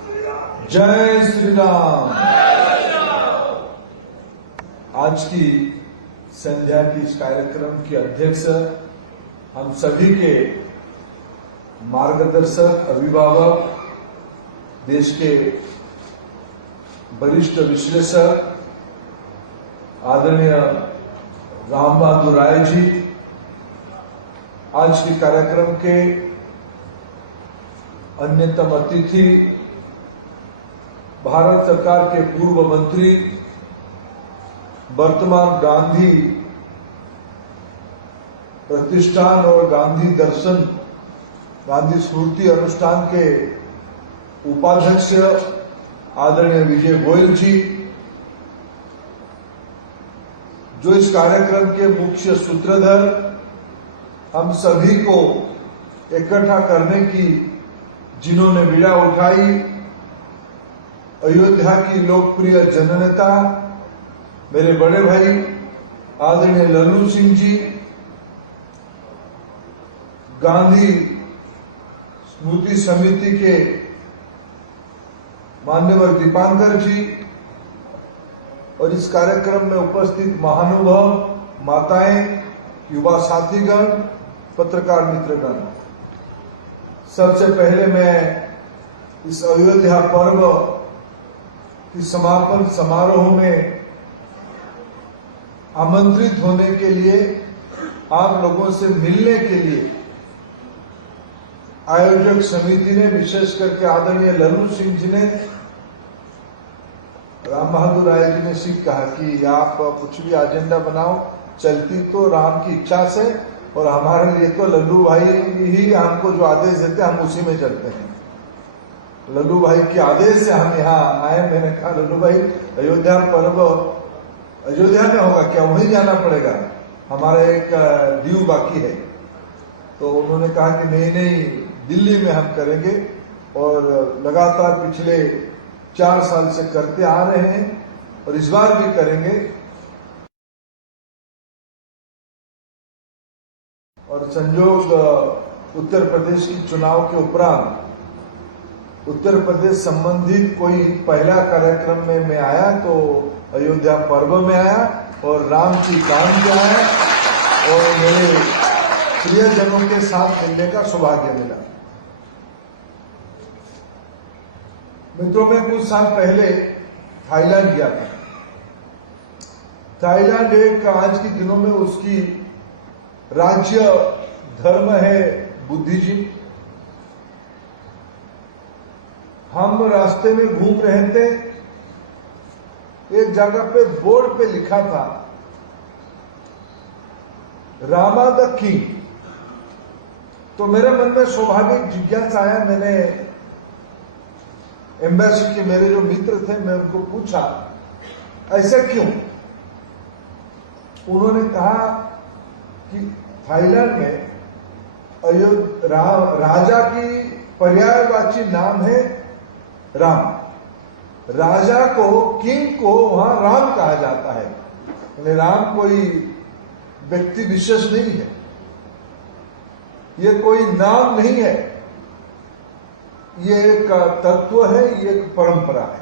जय श्री राम। आज की संध्या की इस कार्यक्रम की अध्यक्ष हम सभी के मार्गदर्शक, अभिभावक, देश के वरिष्ठ विश्लेषक आदरणीय राम बहादुर राय जी, आज के कार्यक्रम के अन्यतम अतिथि भारत सरकार के पूर्व मंत्री, वर्तमान गांधी प्रतिष्ठान और गांधी दर्शन, गांधी स्मृति अनुष्ठान के उपाध्यक्ष आदरणीय विजय गोयल जी, जो इस कार्यक्रम के मुख्य सूत्रधर, हम सभी को इकट्ठा करने की जिन्होंने बीड़ा उठाई, अयोध्या की लोकप्रिय जननेता मेरे बड़े भाई आदरणीय लल्लू सिंह जी, गांधी स्मृति समिति के मान्यवर दीपांकर जी और इस कार्यक्रम में उपस्थित महानुभाव, माताएं, युवा साथीगण, पत्रकार मित्रगण, सबसे पहले मैं इस अयोध्या पर्व की समापन समारोह में आमंत्रित होने के लिए, आप लोगों से मिलने के लिए आयोजक समिति ने, विशेष करके आदरणीय लल्लू सिंह जी ने, राम बहादुर राय जी ने सीख कहा कि आप कुछ भी एजेंडा बनाओ, चलती तो राम की इच्छा से, और हमारे लिए तो लल्लू भाई ही हमको जो आदेश देते हम उसी में चलते हैं। लल्लू भाई के आदेश से हम यहाँ आए। मैंने कहा लल्लू भाई, अयोध्या पर्व अयोध्या में होगा क्या? वहीं जाना पड़ेगा, हमारा एक ड्यू बाकी है। तो उन्होंने कहा कि नहीं, दिल्ली में हम करेंगे, और लगातार पिछले 4 साल से करते आ रहे हैं और इस बार भी करेंगे। और संयोग उत्तर प्रदेश की चुनाव के उपरांत उत्तर प्रदेश संबंधित कोई पहला कार्यक्रम में मैं आया तो अयोध्या पर्व में आया और राम की काम में आया, और मेरे प्रियजनों के साथ मिलने का सौभाग्य मिला। मित्रों, मैं कुछ साल पहले थाईलैंड गया था। थाईलैंड एक आज के दिनों में उसकी राज्य धर्म है बुद्धिज्म। हम रास्ते में घूम रहे थे, एक जगह पे बोर्ड पे लिखा था रामा द किंग। तो मेरे मन में स्वाभाविक जिज्ञासा आया। मैंने एम्बेसी के मेरे जो मित्र थे, मैं उनको पूछा ऐसे क्यों? उन्होंने कहा कि थाईलैंड में राजा की पर्यायवाची नाम है राम। राजा को, किंग को वहां राम कहा जाता है। यानी राम कोई व्यक्ति विशेष नहीं है, ये कोई नाम नहीं है, ये एक तत्व है, ये एक परंपरा है।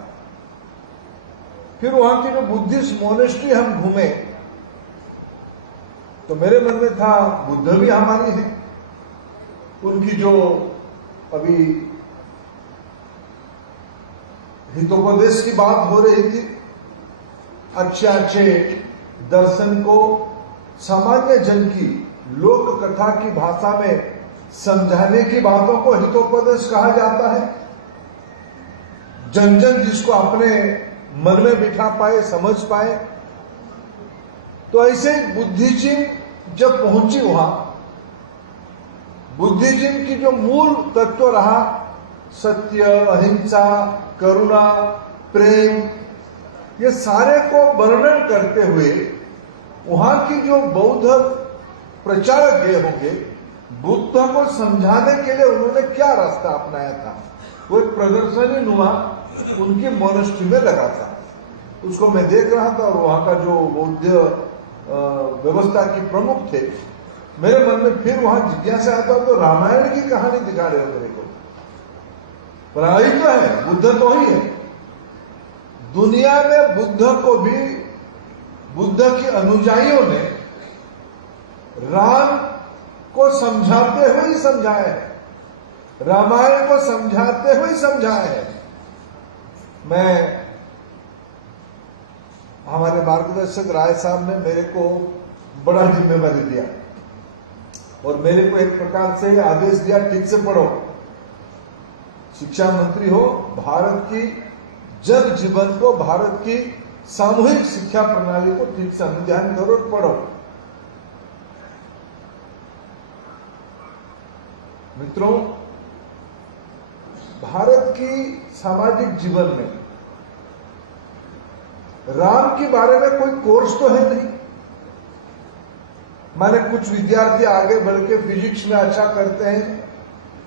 फिर वहां की जो बुद्धिस्ट मोनेस्ट्री हम घूमे तो मेरे मन में था बुद्ध भी हमारी है। उनकी जो अभी हितोपदेश की बात हो रही थी, अच्छे दर्शन को सामान्य जन की लोक कथा की भाषा में समझाने की बातों को हितोपदेश कहा जाता है। जन जन जिसको अपने मन में बिठा पाए, समझ पाए। तो ऐसे बुद्धिज्म जब पहुंची वहां, बुद्धिज्म की जो मूल तत्व रहा, सत्य, अहिंसा, करुणा, प्रेम, ये सारे को वर्णन करते हुए वहां की जो बौद्ध प्रचारक गए होंगे, बुद्ध को समझाने के लिए उन्होंने क्या रास्ता अपनाया था, वो एक प्रदर्शनी नुमा उनकी मोनेस्ट्री में लगा था। उसको मैं देख रहा था, और वहां का जो बौद्ध व्यवस्था की प्रमुख थे, मेरे मन में फिर वहां जिज्ञासा आता तो रामायण की कहानी दिखा रहे हो मेरे को। प्रणाली तो है, बुद्ध तो ही है। दुनिया में बुद्ध को भी बुद्ध के अनुयायियों ने राम को समझाते हुए ही समझाया है, रामायण को समझाते हुए समझाया है। मैं हमारे मार्गदर्शक राय साहब ने मेरे को बड़ा जिम्मेवारी दिया और मेरे को एक प्रकार से आदेश दिया, ठीक से पढ़ो, शिक्षा मंत्री हो, भारत की जन जीवन को, भारत की सामूहिक शिक्षा प्रणाली को ठीक से अनुध्यान करो, पढ़ो। मित्रों, भारत की सामाजिक जीवन में राम के बारे में कोई कोर्स तो है नहीं। माने कुछ विद्यार्थी आगे बढ़ के फिजिक्स में अच्छा करते हैं,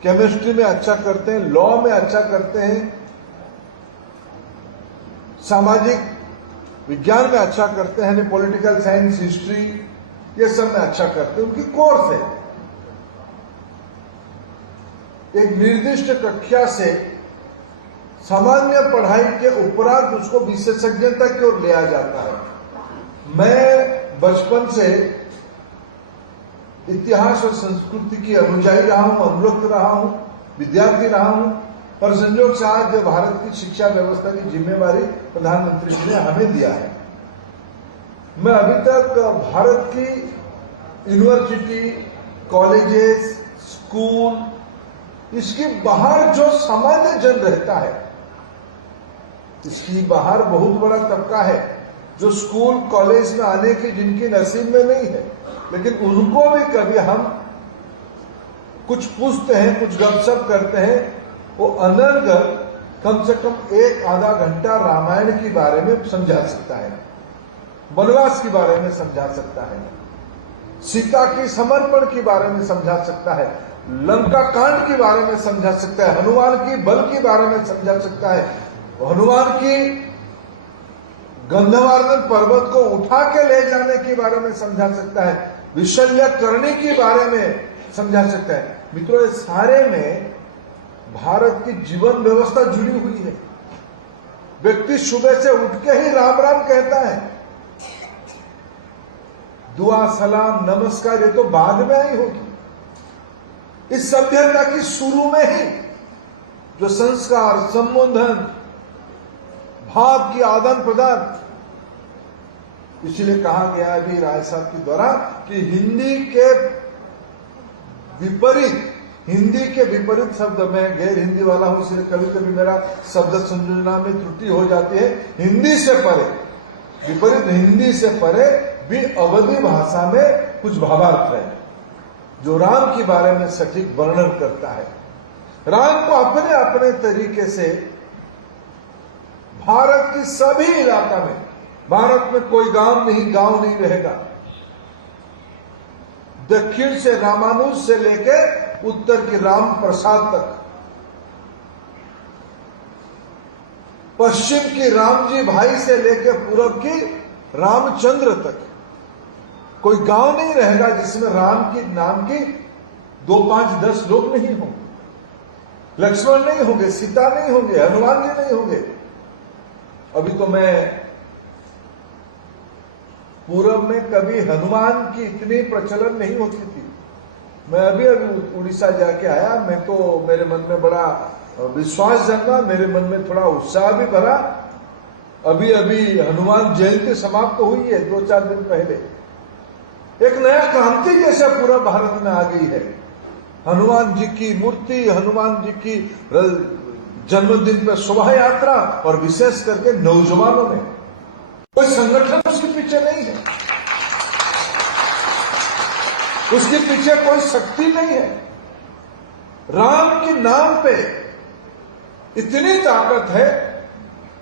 केमिस्ट्री में अच्छा करते हैं, लॉ में अच्छा करते हैं, सामाजिक विज्ञान में अच्छा करते हैं, पॉलिटिकल साइंस, हिस्ट्री, ये सब में अच्छा करते हैं, उनकी कोर्स है। एक निर्दिष्ट कक्षा से सामान्य पढ़ाई के उपरांत उसको विशेषज्ञता की ओर लिया जाता है। मैं बचपन से इतिहास और संस्कृति की अनुयायी रहा हूं, अनुरक्त रहा हूं, विद्यार्थी रहा हूं, और संयोग से आज भारत की शिक्षा व्यवस्था की जिम्मेवारी प्रधानमंत्री जी ने हमें दिया है। मैं अभी तक भारत की यूनिवर्सिटी, कॉलेजेस, स्कूल, इसके बाहर जो सामान्य जन रहता है, इसकी बाहर बहुत बड़ा तबका है जो स्कूल कॉलेज में आने की जिनकी नसीब में नहीं है, लेकिन उनको भी कभी हम कुछ पूछते हैं, कुछ गपशप करते हैं, वो अनर्गल कम से कम एक आधा घंटा रामायण के बारे में समझा सकता है, वनवास के बारे में समझा सकता है, सीता की समर्पण के बारे में समझा सकता है, लंका कांड के बारे में समझा सकता है, हनुमान की बल के बारे में समझा सकता है, हनुमान की गंधमार्दन पर्वत को उठा के ले जाने के बारे में समझा सकता है, विशल्य करने के बारे में समझा सकता है। मित्रों, इस सारे में भारत की जीवन व्यवस्था जुड़ी हुई है। व्यक्ति सुबह से उठ के ही राम राम कहता है, दुआ, सलाम, नमस्कार ये तो बाद में आई होगी। इस सभ्यता की शुरू में ही जो संस्कार, संबोधन, भाव की आदान प्रदान, इसलिए कहा गया अभी राय साहब के द्वारा कि हिंदी के विपरीत शब्द, मैं गैर हिंदी वाला हूं इसलिए कभी कभी मेरा शब्द संयोजना में त्रुटि हो जाती है। हिंदी से परे, विपरीत हिंदी से परे भी अवधी भाषा में कुछ भावार्थ है जो राम के बारे में सटीक वर्णन करता है। राम को अपने अपने तरीके से भारत की सभी इलाका में, भारत में कोई गांव नहीं रहेगा, दक्षिण से रामानुज से लेके उत्तर की राम प्रसाद तक, पश्चिम की रामजी भाई से लेके पूरब की रामचंद्र तक कोई गांव नहीं रहेगा जिसमें राम के नाम के 2, 5, 10 लोग नहीं होंगे, लक्ष्मण नहीं होंगे, सीता नहीं होंगे, हनुमान जी नहीं होंगे। अभी तो मैं पूरब में कभी हनुमान की इतनी प्रचलन नहीं होती थी। मैं अभी उड़ीसा जाके आया, मैं तो मेरे मन में बड़ा विश्वास जन्मा, मेरे मन में थोड़ा उत्साह भी भरा। अभी हनुमान जयंती समाप्त हुई है 2-4 दिन पहले। एक नया क्रांति जैसा पूरा भारत में आ गई है। हनुमान जी की मूर्ति, हनुमान जी की जन्मदिन पर शोभा यात्रा, और विशेष करके नौजवानों में, कोई संगठन उसके पीछे नहीं है, उसके पीछे कोई शक्ति नहीं है। राम के नाम पे इतनी ताकत है,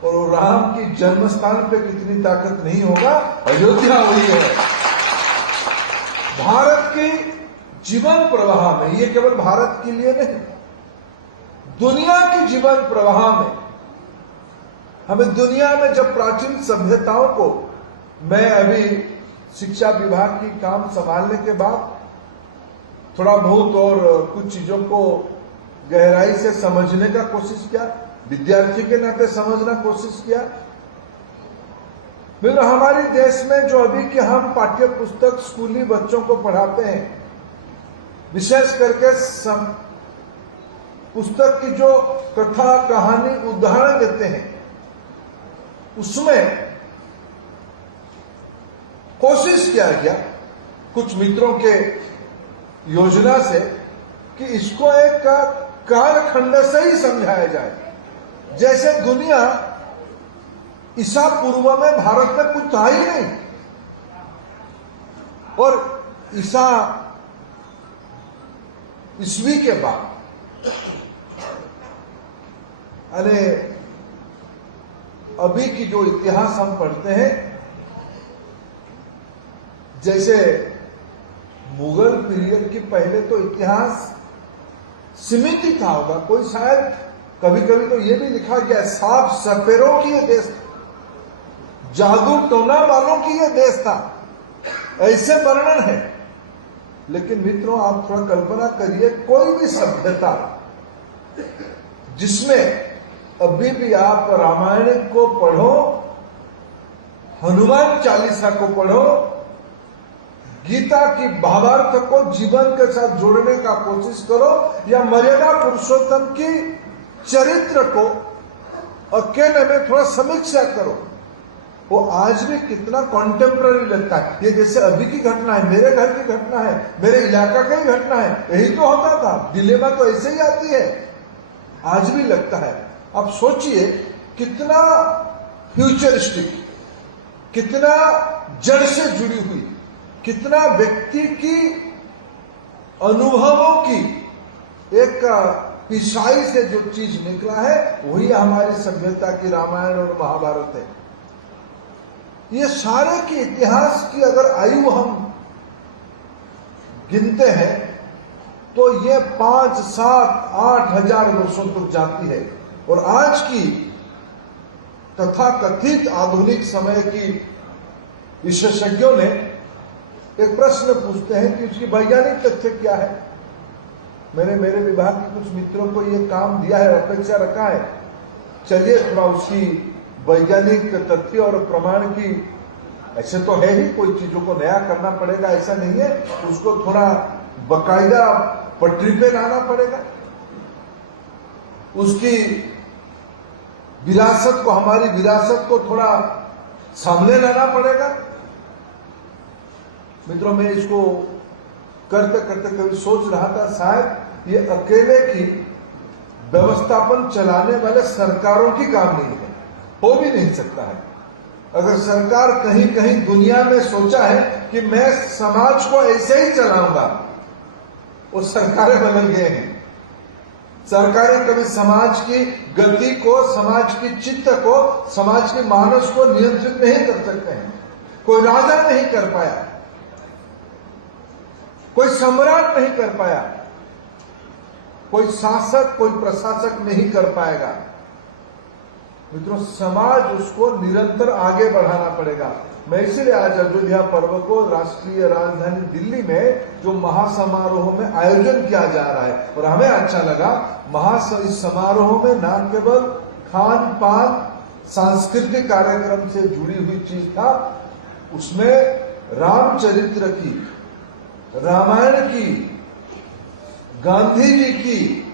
और राम की जन्म स्थान पे कितनी ताकत नहीं होगा। अयोध्या हुई है भारत के जीवन प्रवाह में, ये केवल भारत के लिए नहीं, दुनिया के जीवन प्रवाह में। हमें दुनिया में जब प्राचीन सभ्यताओं को, मैं अभी शिक्षा विभाग की काम संभालने के बाद थोड़ा बहुत और कुछ चीजों को गहराई से समझने का कोशिश किया, विद्यार्थी के नाते समझना कोशिश किया। मित्रों, हमारे देश में जो अभी के हम पाठ्य पुस्तक स्कूली बच्चों को पढ़ाते हैं, विशेष करके पुस्तक की जो कथा कहानी उदाहरण देते हैं, उसमें कोशिश किया गया कुछ मित्रों के योजना से कि इसको एक कालखंड से ही समझाया जाए। जैसे दुनिया ईसा पूर्व में भारत में कुछ था ही नहीं, और ईसा ईस्वी के बाद अरे अभी की जो इतिहास हम पढ़ते हैं, जैसे मुगल पीरियड की पहले तो इतिहास सीमित ही था होगा, कोई शायद कभी कभी तो ये भी लिखा गया सांप सपेरों की ये देश था, जादू टोना वालों की ये देश था, ऐसे वर्णन है। लेकिन मित्रों, आप थोड़ा कल्पना करिए, कोई भी सभ्यता जिसमें अभी भी आप रामायण को पढ़ो, हनुमान चालीसा को पढ़ो, गीता की भावार्थ को जीवन के साथ जोड़ने का कोशिश करो, या मर्यादा पुरुषोत्तम की चरित्र को अकेले में थोड़ा समीक्षा करो, वो आज भी कितना कॉन्टेम्पररी लगता है। ये जैसे अभी की घटना है, मेरे घर की घटना है, मेरे इलाका की घटना है, यही तो होता था, डिलेमा तो ऐसे ही आती है, आज भी लगता है। अब सोचिए कितना फ्यूचरिस्टिक, कितना जड़ से जुड़ी हुई, कितना व्यक्ति की अनुभवों की एक पिसाई से जो चीज निकला है, वही हमारी सभ्यता की रामायण और महाभारत है। ये सारे के इतिहास की अगर आयु हम गिनते हैं तो ये 5, 7, 8 हजार वर्षों तक जाती है। और आज की तथा कथित आधुनिक समय की विशेषज्ञों ने एक प्रश्न पूछते हैं कि उसकी वैज्ञानिक तथ्य क्या है। मैंने मेरे विभाग के कुछ मित्रों को ये काम दिया है, अपेक्षा रखा है, चलिए थोड़ा उसकी वैज्ञानिक तथ्य और प्रमाण की, ऐसे तो है ही, कोई चीजों को नया करना पड़ेगा ऐसा नहीं है, उसको थोड़ा बकायदा पटरी पे लाना पड़ेगा, उसकी विरासत को, हमारी विरासत को थोड़ा सामने लाना पड़ेगा। मित्रों, मैं इसको करते करते कभी सोच रहा था, शायद ये अकेले की व्यवस्थापन चलाने वाले सरकारों की काम नहीं है, हो भी नहीं सकता है। अगर सरकार कहीं कहीं दुनिया में सोचा है कि मैं समाज को ऐसे ही चलाऊंगा, वो सरकारें बदल गए हैं। सरकारें कभी समाज की गति को, समाज की चित्त को, समाज के मानस को नियंत्रित नहीं कर सकते हैं। कोई राजा नहीं कर पाया, कोई सम्राट नहीं कर पाया, कोई शासक, कोई प्रशासक नहीं कर पाएगा। मित्रों, समाज उसको निरंतर आगे बढ़ाना पड़ेगा। मैं इसलिए आज अयोध्या पर्व को राष्ट्रीय राजधानी दिल्ली में जो महासमारोह में आयोजन किया जा रहा है, और हमें अच्छा लगा, इस समारोह में न केवल खान पान सांस्कृतिक कार्यक्रम से जुड़ी हुई चीज था, उसमें रामचरित्र की, रामायण की, गांधी जी की,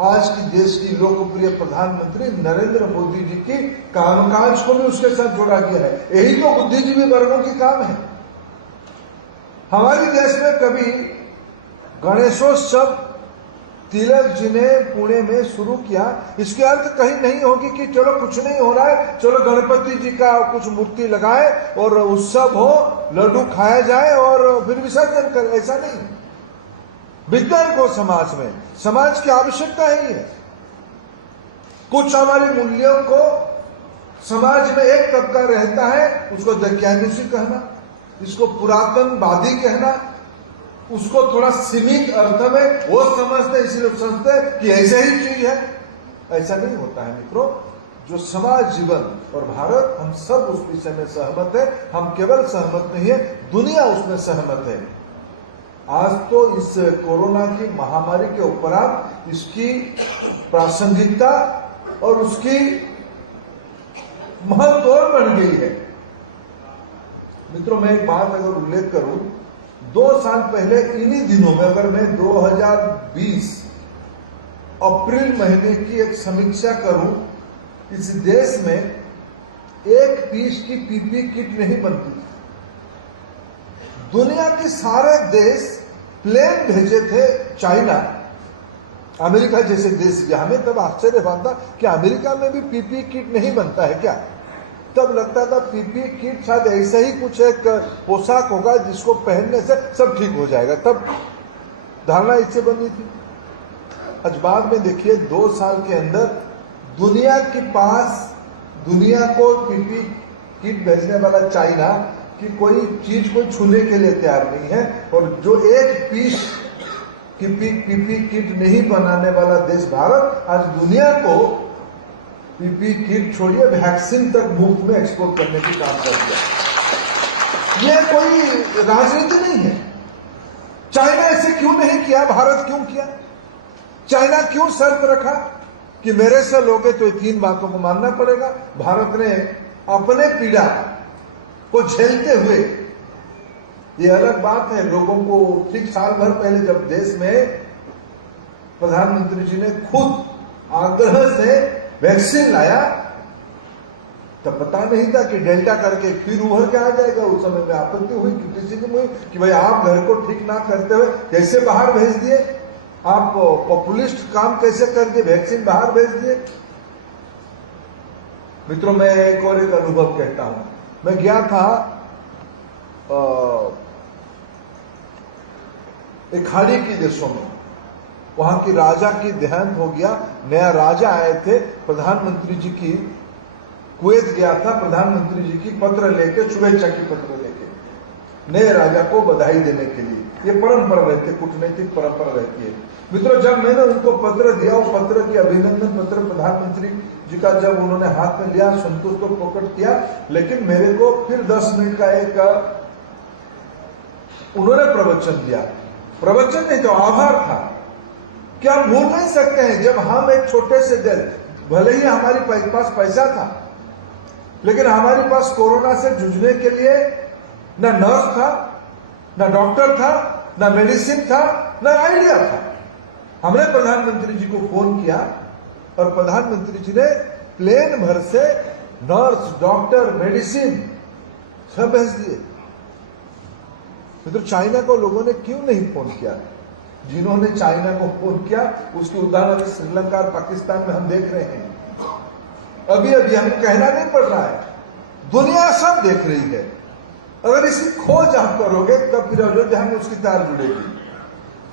आज की देश की लोकप्रिय प्रधानमंत्री नरेंद्र मोदी जी की कामकाज को भी उसके साथ जोड़ा गया है। यही तो बुद्धिजीवी वर्गों की काम है। हमारे देश में कभी गणेशोत्सव तिलक जी ने पुणे में शुरू किया, इसके अर्थ कहीं नहीं होगी कि चलो कुछ नहीं हो रहा है, चलो गणपति जी का कुछ मूर्ति लगाए और उत्सव हो, लड्डू खाया जाए और फिर विसर्जन कर, ऐसा नहीं। विज्ञान को समाज में, समाज की आवश्यकता ही है। कुछ हमारे मूल्यों को समाज में एक तबका रहता है, उसको दक्यानुषी कहना, इसको पुरातनवादी कहना, उसको थोड़ा सीमित अर्थ में वो समझते, इसलिए समझते कि ऐसा ही चीज है। ऐसा नहीं होता है मित्रों। जो समाज जीवन और भारत, हम सब उस विषय में सहमत है। हम केवल सहमत नहीं है, दुनिया उसमें सहमत है। आज तो इस कोरोना की महामारी के उपरांत इसकी प्रासंगिकता और उसकी महत्व और बढ़ गई है। मित्रों, मैं एक बात अगर उल्लेख करूं, 2 साल पहले इन्हीं दिनों में अगर मैं 2020 अप्रैल महीने की एक समीक्षा करूं, इस देश में एक पीस की पीपी किट नहीं बनती थी। दुनिया के सारे देश प्लेन भेजे थे चाइना, अमेरिका जैसे देश। हमें तब आश्चर्य हुआ था कि अमेरिका में भी पीपी किट नहीं बनता है क्या। तब लगता था पीपी किट शायद ऐसा ही कुछ एक पोशाक होगा जिसको पहनने से सब ठीक हो जाएगा, तब धारणा इससे बनी थी। आज बाद में देखिए 2 साल के अंदर दुनिया के पास, दुनिया को पीपी किट भेजने वाला चाइना की कोई चीज को छूने के लिए तैयार नहीं है, और जो एक पीस की पीपी किट नहीं बनाने वाला देश भारत आज दुनिया को पीपी किट छोड़िए वैक्सीन तक मुफ्त में एक्सपोर्ट करने की काम कर दिया। यह कोई राजनीति नहीं है। चाइना ऐसे क्यों नहीं किया, भारत क्यों किया? चाइना क्यों शर्त रखा कि मेरे से लोगे तो 3 बातों को मानना पड़ेगा? भारत ने अपने पीड़ा को झेलते हुए, ये अलग बात है, लोगों को ठीक साल भर पहले जब देश में प्रधानमंत्री जी ने खुद आग्रह से वैक्सीन लाया, तब पता नहीं था कि डेल्टा करके फिर उभर के आ जाएगा। उस समय में आपत्ति हुई कि किसी की हुई कि भाई आप घर को ठीक ना करते हुए कैसे बाहर भेज दिए, आप पॉपुलिस्ट काम कैसे कर दिए, वैक्सीन बाहर भेज दिए। मित्रों, मैं एक और एक अनुभव कहता हूं। मैं गया था एक खाड़ी के देशों में, वहां की राजा की देहांत हो गया, नया राजा आए थे, प्रधानमंत्री जी की, कुवैत गया था प्रधानमंत्री जी की पत्र लेके, शुभेच्छा की पत्र लेके नए राजा को बधाई देने के लिए। ये परंपरा रहती है, कूटनीतिक परंपरा रहती है। मित्रों, जब मैंने उनको पत्र दिया, वो पत्र की अभिनंदन पत्र प्रधानमंत्री जी का जब उन्होंने हाथ में लिया, संतोष को प्रकट किया, लेकिन मेरे को फिर 10 मिनट का एक उन्होंने प्रवचन दिया। प्रवचन नहीं तो आभार था कि हम भूल नहीं सकते हैं जब हम एक छोटे से देश, भले ही हमारे पास पैसा था, लेकिन हमारे पास कोरोना से जूझने के लिए न नर्स था, न डॉक्टर था, न मेडिसिन था, न आइडिया था। हमने प्रधानमंत्री जी को फोन किया और प्रधानमंत्री जी ने प्लेन भर से नर्स, डॉक्टर, मेडिसिन सब भेज दिए। तो चाइना को लोगों ने क्यों नहीं फोन किया? जिन्होंने चाइना को फोन किया उसकी उदाहरण श्रीलंका और पाकिस्तान में हम देख रहे हैं। अभी अभी हमें कहना नहीं पड़ रहा है, दुनिया सब देख रही है। अगर इसकी खोज आप करोगे तब फिर अयोध्या में उसकी तार जुड़ेगी,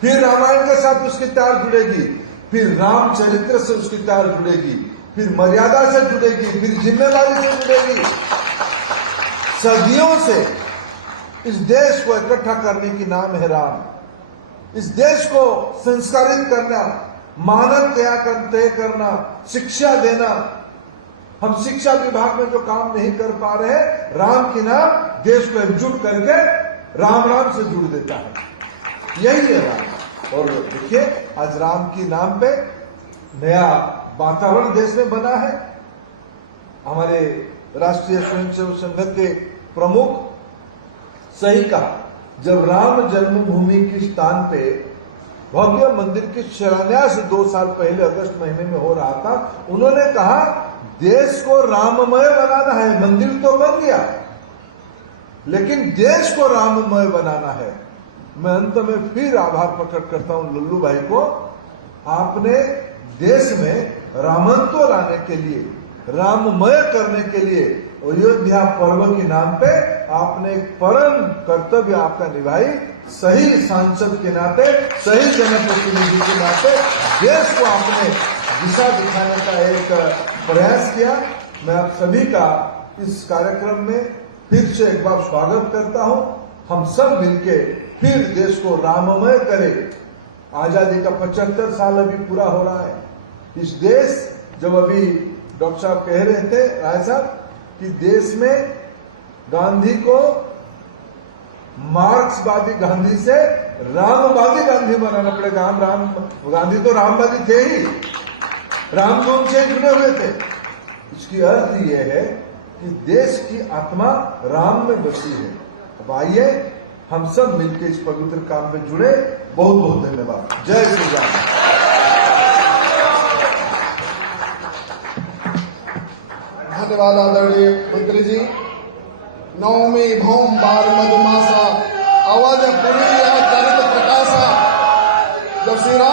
फिर रामायण के साथ उसकी तार जुड़ेगी, फिर रामचरित्र से उसकी तार जुड़ेगी, फिर मर्यादा से जुड़ेगी, फिर जिम्मेदारी से जुड़ेगी। सदियों से इस देश को इकट्ठा करने की नाम है राम। इस देश को संस्कारित करना, मानक तय करना, शिक्षा देना। हम शिक्षा विभाग में जो काम नहीं कर पा रहे, राम की नाम देश को एकजुट करके राम राम से जुड़ देता है। यही है राम। और देखिए आज राम की नाम पे नया वातावरण देश में बना है। हमारे राष्ट्रीय स्वयंसेवक संघ के प्रमुख सही कहा, जब राम जन्मभूमि के स्थान पे भव्य मंदिर की शिलान्यास 2 साल पहले अगस्त महीने में हो रहा था, उन्होंने कहा देश को राममय बनाना है। मंदिर तो बन गया, लेकिन देश को राममय बनाना है। मैं अंत में फिर आभार प्रकट करता हूं लल्लू भाई को, आपने देश में रामत्व लाने के लिए, राममय करने के लिए अयोध्या पर्व के नाम पे आपने एक परम कर्तव्य आपका निभाई। सही सांसद के नाते, सही जनप्रतिनिधि के नाते देश को आपने दिशा दिखाने का एक प्रयास किया। मैं आप सभी का इस कार्यक्रम में फिर से एक बार स्वागत करता हूं। हम सब मिलके फिर देश को राममय करें। आजादी का 75 साल अभी पूरा हो रहा है। इस देश, जब अभी डॉक्टर साहब कह रहे थे, राय साहब, कि देश में गांधी को मार्क्सवादी गांधी से रामवादी गांधी बनाना पड़ेगा। हम राम गांधी तो रामवादी थे ही, रामधून से जुड़े हुए थे। इसकी अर्थ यह है कि देश की आत्मा राम में बसी है। अब आइए हम सब मिलकर इस पवित्र काम में जुड़े। बहुत बहुत धन्यवाद। जय श्री राम। धन्यवाद आदरणीय मंत्री जी। नवमी भौम बार मधुमासा अवध पुरी चरित प्रकाशा। जब श्री राम